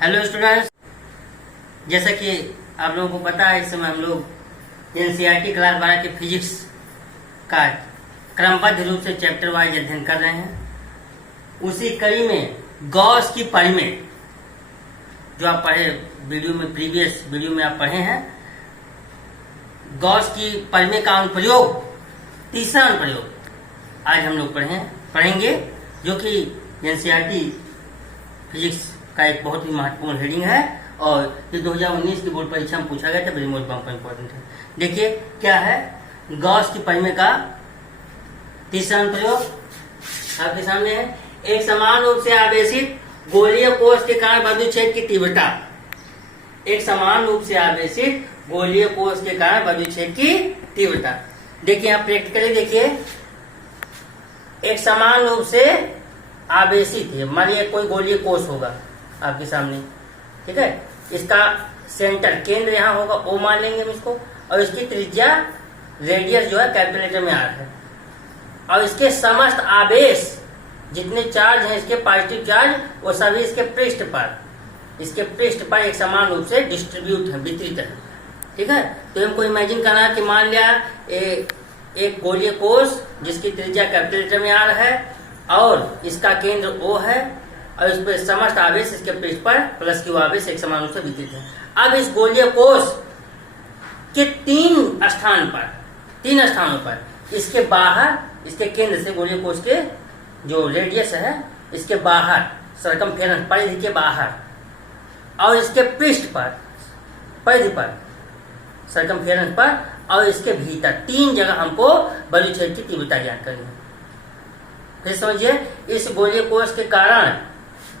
Hello students, जैसा कि आप लोगों को पता है इस समय हम लोग एनसीईआरटी क्लास 12 के फिजिक्स का क्रमबद्ध रूप से चैप्टर वाइज अध्ययन कर रहे हैं। उसी कड़ी में गॉस की परिमेय जो आप पढ़े वीडियो में, प्रीवियस वीडियो में आप पढ़े हैं, गॉस की परिमेय का अनुप्रयोग, तीसरा अनुप्रयोग आज हम लोग पढ़ेंगे, जो कि एनसीईआरटी फिजिक्स का एक बहुत ही महत्वपूर्ण हेडिंग है और ये 2019 की बोर्ड परीक्षा में पूछा गया था, वेरी मोस्ट इंपॉर्टेंट है। देखिए क्या है गॉस की परिमेय का तीसरा अनुप्रयोग आपके सामने है। एक समान रूप से आवेशित गोलीय कोश के कारण विद्युत क्षेत्र की तीव्रता, एक समान रूप से आवेशित गोलीय कोश के कारण विद्युत क्षेत्र की तीव्रता। देखिए आप प्रैक्टिकली देखिए, एक समान रूप से आवेशित है, मान लिया कोई गोलीय कोश होगा आपके सामने, ठीक है। इसका सेंटर केंद्र यहाँ होगा, ओ मान लेंगे हम इसको, और इसकी त्रिज्या रेडियस जो है कैलकुलेटर में आ रहा है, और इसके समस्त आवेश जितने चार्ज हैं, इसके पॉजिटिव चार्ज, वो सभी इसके पृष्ठ पर एक समान रूप से डिस्ट्रीब्यूट है, वितरित है, ठीक है। तो हमको इमेजिन करना है कि मान लिया एक गोलीय कोश जिसकी त्रिज्या कैलकुलेटर में आ रहा है और इसका केंद्र O है और इस पर समस्त आवेश इसके पृष्ठ पर प्लस क्यू आवेश एक समान रूप से वितरित है। अब इस गोलीय कोश के तीन स्थानों पर इसके बाहर, इसके केंद्र से गोलीय कोश के जो रेडियस है इसके बाहर, सर्कमफेरेंस परिधि के बाहर, और इसके पृष्ठ पर, परिधि पर, सर्कमफेरेंस पर, और इसके भीतर, तीन जगह हमको विद्युत क्षेत्र की तीव्रता ज्ञात करनी है। फिर समझिए, इस गोलीय कोश के कारण,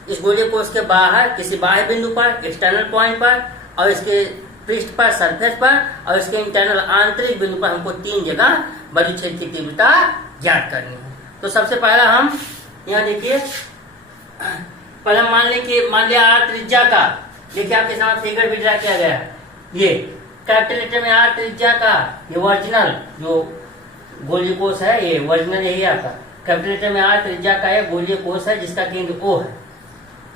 इस गोलीय कोश के बाहर किसी बाह्य बिंदु पर, एक्सटर्नल पॉइंट पर, और इसके पृष्ठ पर, सरफेस पर, और इसके इंटरनल आंतरिक बिंदु पर हमको तीन जगह विद्युत क्षेत्र की तीव्रता ज्ञात करनी है। तो सबसे पहला हम यहाँ देखिए, पहले मान लिया आर त्रिज्या का, देखिए आपके सामने फिगर भी ड्रा किया गया है। ये कैपिटल में आर त्रिज्या का ये ओरिजिनल जो गोलीय कोश है, ये ओरिजिनल यही आपका कैपिटल में आर त्रिज्या का ये गोलीय कोश है जिसका केंद्र O है,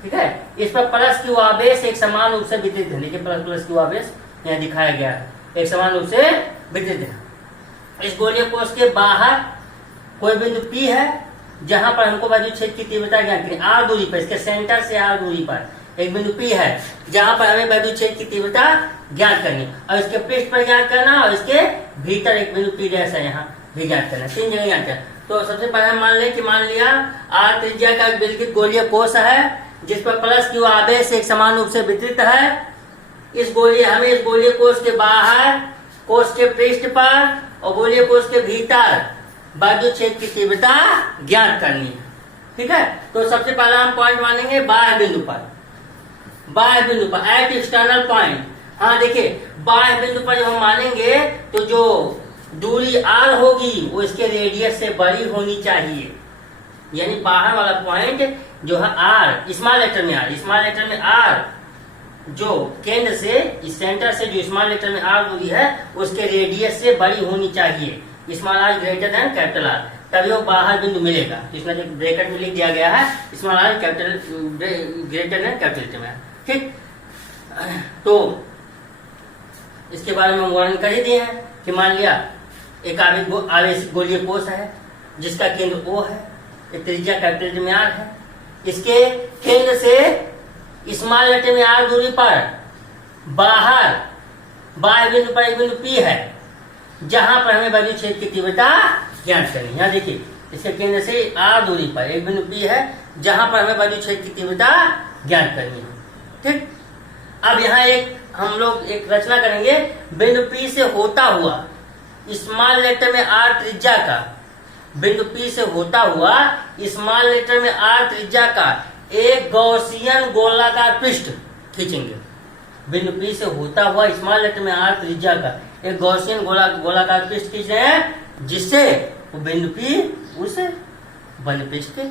ठीक है। इस पर प्लस क्यू आवेश एक समान रूप से वितरित है। देखिए प्लस क्यू आवेश यहाँ दिखाया गया है, एक समान रूप से वितरित है। इस गोलीय कोश के बाहर कोई बिंदु P है जहां पर हमको विद्युत क्षेत्र की तीव्रता ज्ञात करनी, R दूरी पर, इसके सेंटर से R दूरी पर एक बिंदु P है जहां पर हमें विद्युत क्षेत्र की तीव्रता ज्ञात करनी, और इसके पृष्ठ पर ज्ञात करना, और इसके भीतर एक बिंदु P है यहाँ भी ज्ञात करना, तीन जगह ज्ञात करना। तो सबसे पहले मान लिया R त्रिज्या का एक विलगित गोलीय कोश है जिस पर प्लस क्यू आवेश एक समान रूप से वितरित है। हमें इस गोलीय कोश के बाहर, कोश के पृष्ठ पर और गोलीय कोश के भीतर विद्युत क्षेत्र की तीव्रता ज्ञात करनी है, ठीक है। तो सबसे पहला हम पॉइंट मानेंगे बाह्य बिंदु पर, एट एक्सटर्नल पॉइंट। हाँ देखिए, बाह्य बिंदु पर जब हम मानेंगे तो जो दूरी R होगी वो इसके रेडियस से बड़ी होनी चाहिए, यानी बाहर वाला पॉइंट जो है R, स्मॉल लेटर में R जो केंद्र से, इस सेंटर से जो स्मॉल लेटर में R दूरी है उसके रेडियस से बड़ी होनी चाहिए, small r greater than capital R, तभी वो बाहर बिंदु मिलेगा। तो इसमें एक ब्रैकेट में लिख दिया गया है small r capital greater than capital में, ठीक। तो इसके बारे में वर्णन कर ही दिए हैं कि मान लिया एक आवेशित गोलीय कोश है जिसका केंद्र O है, त्रिज्या कैपिटल में R है, इसके केंद्र से स्मॉल लेटर में R दूरी पर बाहर बाह्य बिंदु पर एक बिंदु P है जहां पर हमें विद्युत क्षेत्र की तीव्रता ज्ञात करनी है। यहाँ देखिए, इसके केंद्र से R दूरी पर एक बिंदु P है जहां पर हमें विद्युत क्षेत्र की तीव्रता ज्ञात करनी है, ठीक। अब यहाँ हम लोग एक रचना करेंगे, बिंदु P से होता हुआ स्मॉल लेटर में R त्रिज्या का, बिंदु P से होता हुआ स्मॉल लेटर में R त्रिज्या का एक गॉसियन गोलाकार पृष्ठ खींचेंगे। बिंदु P से होता हुआ स्मॉल लेटर में R त्रिज्या का एक गॉसियन गोलाकार पृष्ठ खींच रहे हैं जिससे वो बिंदु P उस बंद पृष्ठ के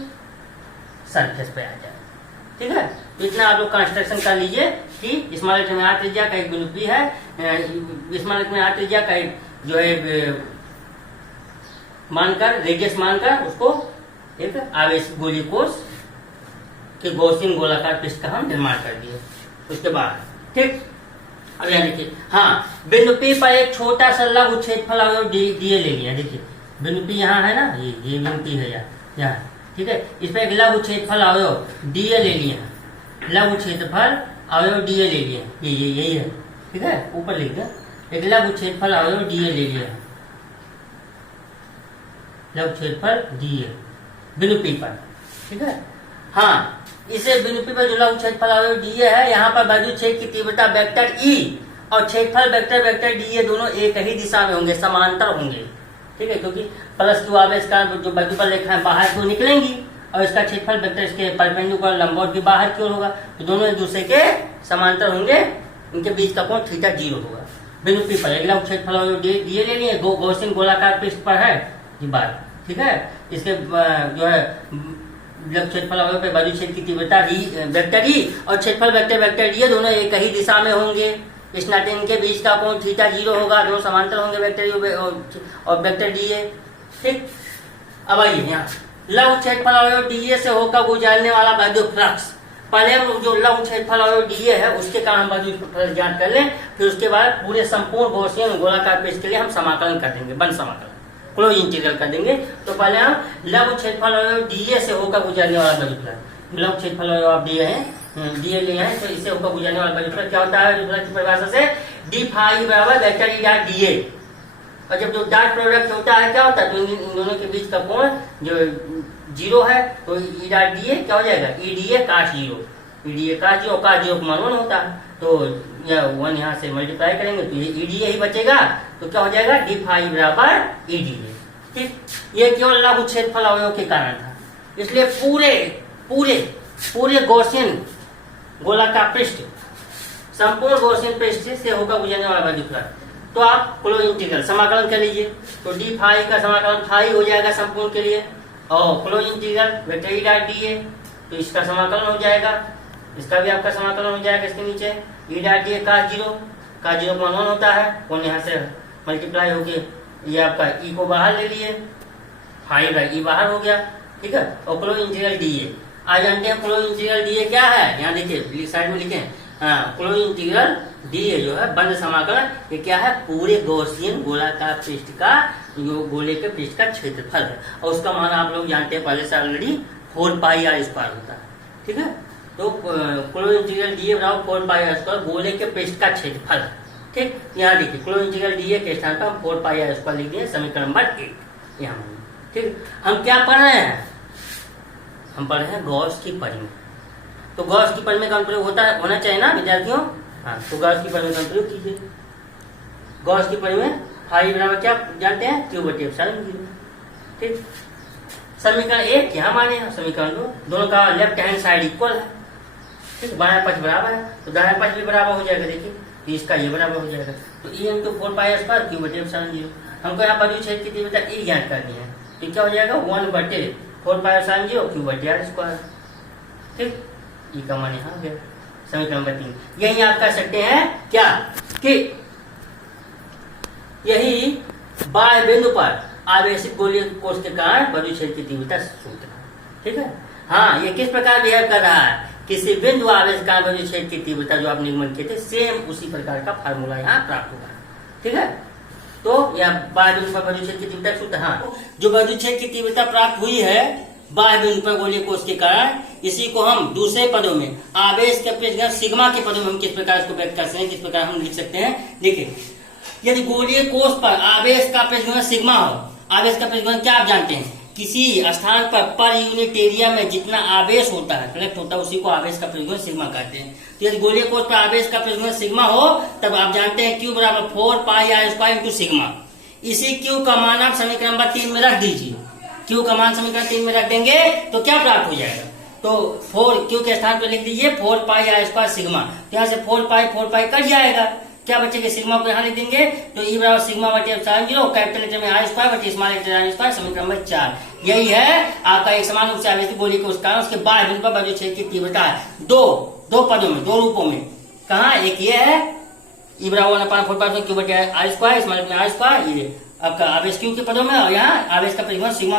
सरफेस पे आ जाए, ठीक है। तो इतना आप लोग कंस्ट्रक्शन कर लीजिए कि स्मॉल लेटर में R त्रिज्या का एक बिंदु P है, स्मॉल लेटर में R त्रिज्या का एक जो है मानकर, रेडियस मानकर उसको एक आवेश गोलीय कोश के गॉसियन गोलाकार पृष्ठ का हम निर्माण कर दिए। उसके बाद, ठीक। अब यहाँ देखिए, हाँ, बिंदु P पर एक छोटा सा लघु क्षेत्रफल अवयव डीए ले लिया। देखिए बिंदु P यहाँ है ना, ये बिंदु P है यहाँ, ठीक है। इस पर एक लघु क्षेत्रफल अवयव डीए ले लिया, लघु क्षेत्रफल अवयव डीए ले लिया, ये यही है, ठीक है। ऊपर लिख दिया, एक लघु क्षेत्रफल अवयव डीए ले लिया, लघु क्षेत्रफल डीए बिंदु P पर, ठीक है। हाँ, इसे बिंदु P पर जो लघु क्षेत्रफल अवयव डीए है, यहाँ पर वैद्युत क्षेत्र की तीव्रता वेक्टर ई और क्षेत्रफल वेक्टर डीए दोनों एक ही दिशा में होंगे, समांतर होंगे, ठीक है। क्योंकि प्लस क्यू आवेश का जो वैद्युत पर रेखा है बाहर की ओर निकलेंगी और इसका क्षेत्रफल वेक्टर इसके परपेंडिकुलर लंबवत भी बाहर की ओर होगा, तो दोनों एक दूसरे के समांतर होंगे, इनके बीच का कोण थीटा 0 होगा। बिंदु P पर एक लघु क्षेत्रफल अवयव डीए ले लिए, गॉसियन गोलाकार पृष्ठ पर है ये बात, ठीक है। इसके जो है लघु क्षेत्रफल अवयव पे वैद्युत क्षेत्र की तीव्रता वेक्टर ई और क्षेत्रफल वेक्टर डीए दोनों एक ही दिशा में होंगे, इस नाते इनके बीच का कोण थीटा 0 होगा, दोनों समांतर होंगे वेक्टर ई और वेक्टर डीए, ठीक। अब आइए यहाँ लघु क्षेत्रफल अवयव डीए से होकर गुजरने वाला वैद्युत फ्लक्स, पहले हम जो लघु क्षेत्रफल अवयव डीए है उसके कारण हम वैद्युत फ्लक्स ज्ञात कर लें, फिर उसके बाद पूरे संपूर्ण गॉसियन गोलाकार पृष्ठ के लिए हम समाकलन कर देंगे, बंद समाकलन, क्लोज इंटीग्रल कर देंगे। तो पहले हम लघु क्षेत्रफल अवयव डीए से होकर गुजरने वाला वैद्युत फ्लक्स, लघु क्षेत्रफल अवयव आप डीए है, डीए लिए हैं, तो इससे होकर गुजरने वाला वैद्युत फ्लक्स क्या होता है फ्लक्स की परिभाषा से, डी फाई बराबर वेक्टर ई डॉट डीए, और जब जो डॉट प्रोडक्ट होता है क्या होता है, तो इन दोनों के बीच का कोण जो 0 है, तो ई डॉट डीए क्या हो जाएगा, ई डीए काश 0, ई डीए काश 0, काश 0 मान 1 होता है, तो यह 1 यहाँ से मल्टीप्लाई करेंगे तो ये ई डीए ही बचेगा, तो क्या हो जाएगा डी फाई बराबर ई डीए, ठीक। ये केवल लघु क्षेत्रफल अवयव के कारण था, इसलिए पूरे गॉसियन गोलाकार पृष्ठ, संपूर्ण गॉसियन पृष्ठ से होकर गुजरने वाला वैद्युत फ्लक्स, तो आप क्लोज इंटीग्रल समाकलन कर लीजिए, तो डी फाई का समाकलन फाई हो जाएगा संपूर्ण के लिए, और close integral vector E dot DA, तो इसका समाकलन हो जाएगा, इसका भी आपका समाकलन हो जाएगा, इसके नीचे ई डॉट डीए का 0 मान 1 होता है, कौन यहाँ से मल्टीप्लाई हो गए, ये आपका ई को बाहर ले लिए, फाई का ई बाहर हो गया, ठीक है। और क्लोज इंटीग्रल डीए, आज जानते हैं क्लोज इंटीग्रल डीए क्या है, यहाँ देखिए साइड में लिखे, हाँ, क्लोज इंटीग्रल डीए जो है बंद समाकलन, ये क्या है, पूरे गॉसियन गोलाकार पृष्ठ का जो गोले के पृष्ठ का क्षेत्रफल है, और उसका मान आप लोग जानते हैं पहले से ऑलरेडी 4 पाई आर स्क्वायर होता है, ठीक है। तो क्लोज इंटीग्रल डीए बराबर 4 पाई आर स्क्वायर गोले के पृष्ठ का क्षेत्रफल है, ठीक। यहाँ देखिए क्लोज इंटीग्रल डीए के स्थान पर हम 4 पाई आर स्क्वायर लिख दिए, समीकरण नंबर 1 यहाँ, ठीक। हम क्या पढ़ रहे हैं, हम पढ़ रहे हैं गॉस की परिमेय, तो गॉस की परिमेय का प्रयोग होना चाहिए ना विद्यार्थियों, हाँ, तो गॉस की परिमेय का प्रयोग कीजिए। गॉस की परिमेय फाई बराबर क्या जानते हैं, क्यू बटे एप्सिलॉन 0, ठीक। समीकरण 1 यहाँ माने, समीकरण 2 दोनों का लेफ्ट हैंड साइड इक्वल है, ठीक, बायां पक्ष बराबर है, तो दायां पक्ष भी बराबर हो जाएगा, देखिए इसका ये बराबर हो जाएगा, तो E into 4 pi square Q बटे एप्सिलॉन 0, हमको यहाँ वैद्युत क्षेत्र की तीव्रता ई ज्ञात करनी है, तो क्या हो जाएगा 1 बटे 4 पाई एप्सिलॉन 0 क्यू बटे आर स्क्वायर, ठीक। ई का मान यहाँ गया, समीकरण नंबर 3। यही आप कर सकते हैं क्या कि यही बाह्य बिंदु पर आवेशित गोलीय कोष के कारण वैद्युत क्षेत्र की तीव्रता सूत्र, ठीक है। हाँ, ये किस प्रकार बिहेव कर रहा है, किसी बिंदु आवेश का वैद्युत क्षेत्र की तीव्रता जो आप निगमन किए थे, सेम उसी प्रकार का फार्मूला यहाँ प्राप्त होगा, ठीक है। तो यह बाह्य बिंदु पर वैद्युत क्षेत्र की तीव्रता सूत्र, हाँ, जो वैद्युत क्षेत्र की तीव्रता प्राप्त हुई है बाह्य बिंदु पर गोलीय कोष के कारण, इसी को हम दूसरे पदों में आवेश के पृष्ठघन सिग्मा के पदों में हम किस प्रकार इसको व्यक्त कर सकते हैं, किस प्रकार हम लिख सकते हैं, देखिए यदि गोलीय कोष पर आवेश का पृष्ठघन सिग्मा हो, आवेश का पृष्ठघन क्या आप जानते हैं, किसी स्थान पर यूनिट एरिया में जितना आवेश होता है कलेक्ट होता है उसी को आवेश का पृष्ठघन सिग्मा कहते हैं। तो यदि गोलीय कोष पर आवेश का पृष्ठघन सिग्मा हो, तब आप जानते हैं क्यू बराबर 4 पाई आर स्क्वायर इंटू सिग्मा, इसी क्यू का मान आप समीकरण नंबर 3 में रख दीजिए, क्यू का मान समीकरण 3 में रख देंगे तो क्या प्राप्त हो जाएगा, तो 4 क्यू के स्थान पर लिख दीजिए 4 पाई आर स्क्वायर सिग्मा, तो यहाँ से 4 पाई कट जाएगा, क्या बचेगा, सिग्मा को यहाँ लिख देंगे, तो ई बराबर सिग्मा बटे एप्सिलॉन 0 कैपिटल लेटर में आर स्क्वायर बटे स्मॉल लेटर आर स्क्वायर, समीकरण नंबर 4। यही है आपका एक समान रूप से आवेशित गोलीय कोष कारण उसके बाह्य बिंदु पर वैद्युत क्षेत्र की तीव्रता है, दो पदों में, 2 रूपों में, कहा एक ये है ई बराबर 1/4 पाई क्यू बटे आर स्क्वायर स्मॉल लेटर में आर स्क्वायर, ये आपका आवेश क्यू के पदों में, और यहाँ आवेश का परिमाण सिग्मा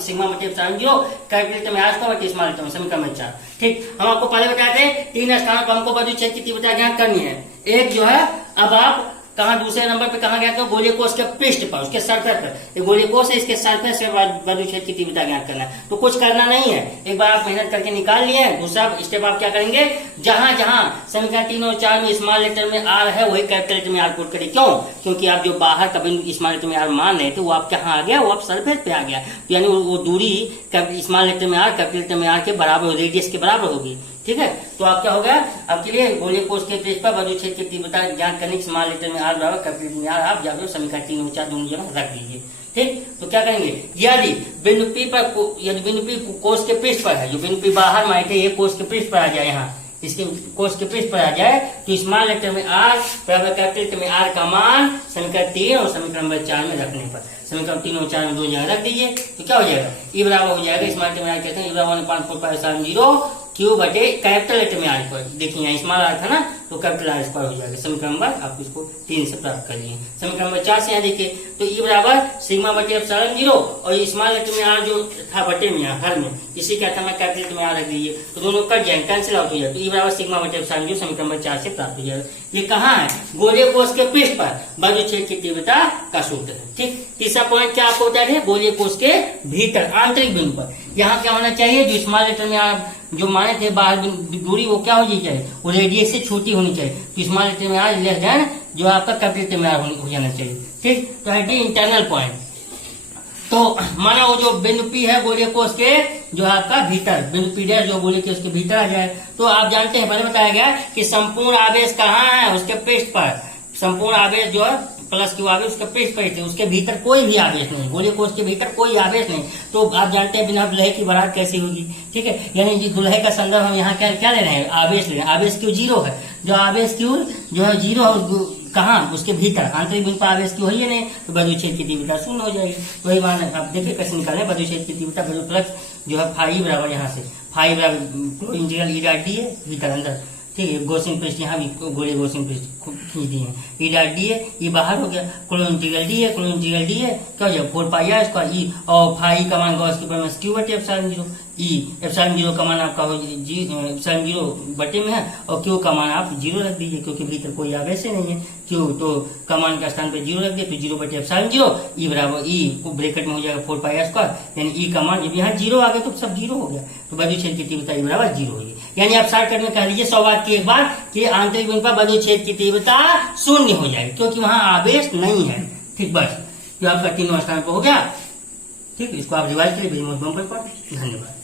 सिग्मा बटे एप्सिलॉन 0 कैपिटल में आर स्क्वायर बटे स्मॉल लेटर में, समीकरण में 4। ठीक, हम आपको पहले बताए थे 3 स्थानों पर हमको बद्ध छेद की तीव्रता ज्ञात करनी है। एक जो है, अब आप कहा दूसरे नंबर पे कहा गया, तो गोलीय कोष के पृष्ठ पर, उसके सरफेस पर, ये गोलीय कोष है, इसके सरफेस से बद्ध छेद की तीव्रता ज्ञात करना है। तो कुछ करना नहीं है, एक बार आप मेहनत करके निकाल लिए। दूसरा स्टेप आप क्या करेंगे, जहां जहां समीकरण 3 और 4 में स्मॉल लेटर में आर है वही कैपिटल लेटर में आर पुट करें। क्यों? क्योंकि आप जो बाहर का बिंदु स्मॉल लेटर में आर मान रहे थे वो आप कहाँ आ गया, वो आप सरफेस पे आ गया। तो यानी वो दूरी स्मॉल लेटर में आर कैपिटल लेटर में आर के बराबर, रेडियस के बराबर होगी। ठीक है, तो आप क्या हो गया, आपके लिए गोलीय कोष के पृष्ठ पर बद्ध छेद की तीव्रता ज्ञात करने के स्मॉल लेटर में आर बराबर कैपिटल में आर, आप जाकर समीकरण 3 और 4 दोनों जगह रख दीजिए। ठीक, तो क्या करेंगे, यदि बिंदु P पर, यदि बिंदु P कोष के पृष्ठ पर है, जो बिंदु P बाहर माने थे, ये कोष के पृष्ठ पर आ जाए, यहाँ इसके कोष के पृष्ठ पर आ जाए, तो स्मॉल लेटर में आर बराबर कैपिटल लेटर में आर का मान समीकरण 3 और समीकरण नंबर 4 में रखने पर, समीकरण 3 और 4 में दो जगह रख दीजिए। तो क्या हो जाएगा, ई बराबर हो जाएगा, स्मॉल लेटर में आर कहते हैं, ई बराबर 5.450 क्यू बटे कैपिटल लेटर में आर स्क्वायर। देखिए यहाँ स्मॉल आर था ना, तो कैपिटल आर स्क्वायर हो जाएगा। समीकरण नंबर आप इसको 3 से प्राप्त कर लिए। समीकरण नंबर 4 से यहाँ देखिए, तो ई बराबर सिग्मा बटे एप्सिलॉन 0 और स्मॉल लेटर में आर जो था बटे में हर में, इसी क्या था, मैं कैपिटल लेटर में आर रख दीजिए, तो दोनों कट जाएंगे, कैंसिल आउट हो जाएगा। तो ई बराबर सिग्मा बटे एप्सिलॉन 0 समीकरण नंबर 4 से प्राप्त हो जाएगा। ये कहाँ है, गोलीय कोष के पृष्ठ पर बद्ध छेद की तीव्रता का सूत्र है। ठीक, तीसरा पॉइंट क्या आपको बता रहे, गोलीय कोष के भीतर आंतरिक बिंदु पर यहाँ क्या होना चाहिए, जो स्मॉल लेटर में आप जो माने थे बाहर दूरी, वो क्या होनी चाहिए, वो रेडियस से छोटी होनी चाहिए। तो स्मॉल लेटर में आर लेस देन जो आपका कैपिटल लेटर में आर हो जाना चाहिए। ठीक, तो है इंटरनल पॉइंट। तो माना वो जो बिंदु P है गोलीय कोष के जो आपका भीतर, बिंदु P डैश जो गोलीय कोष के भीतर आ जाए, तो आप जानते हैं पहले बताया गया कि संपूर्ण आवेश कहाँ है, उसके पृष्ठ पर। संपूर्ण आवेश जो है प्लस क्यू आवेश उसके पृष्ठ पर थे, उसके भीतर कोई भी आवेश नहीं, गोलीय कोष के भीतर कोई आवेश नहीं। तो आप जानते हैं बिना दुल्हे की बारात कैसी होगी। ठीक है, यानी दुल्हे का संदर्भ हम यहाँ क्या ले रहे हैं, आवेश ले रहे हैं। आवेश क्यू 0 है, जो आवेश क्यू जो है 0 है, कहाँ, उसके भीतर आंतरिक बिंदु पर आवेश क्यू है ही नहीं, तो बद्ध छेद की तीव्रता 0 हो जाएगी। वही मान आप देखिए कैसे निकालें, बद्ध छेद की तीव्रता बद्ध फ्लक्स जो है फाई बराबर, यहाँ से फाई बराबर इंटीग्रल ई डॉट डी है भीतर अंदर। ठीक है, गॉसियन पृष्ठ यहाँ भी गोलीय गॉसियन पृष्ठ खींच दिए हैं, ई डॉट डी है, ये बाहर हो गया, क्लोज इंटीग्रल डी है, क्लोज इंटीग्रल डी है, क्या हो जाएगा 4 पाई आर स्क्वायर ई, और फाई का मान गॉस की परमाणु क्यू बटे एप्सिलॉन 0, ई एप्सिलॉन 0 का मान आपका एप्सिलॉन 0 बटे में है, और क्यू का मान आप 0 रख दीजिए, क्योंकि भीतर कोई आवेश नहीं है। क्यू तो का मान का स्थान पे 0 रख दिए, तो 0 बटे एप्सिलॉन 0, ई बराबर ई को ब्रैकेट में हो जाएगा 4 पाई आर स्क्वायर, यानी ई का मान जब यहाँ 0 आ गया तो सब 0 हो गया, तो बद्ध छेद की तीव्रता ई बराबर 0 होगी। यानी आप शॉर्टकट में कह लीजिए 100 बात की एक बार कि आंतरिक बिंदु पर बद्ध छेद की तीव्रता 0 हो जाएगी, क्योंकि वहां आवेश नहीं है। ठीक, बस ये आपका 3वां स्थान पर हो गया। ठीक, इसको आप रिवाइज करिए। धन्यवाद।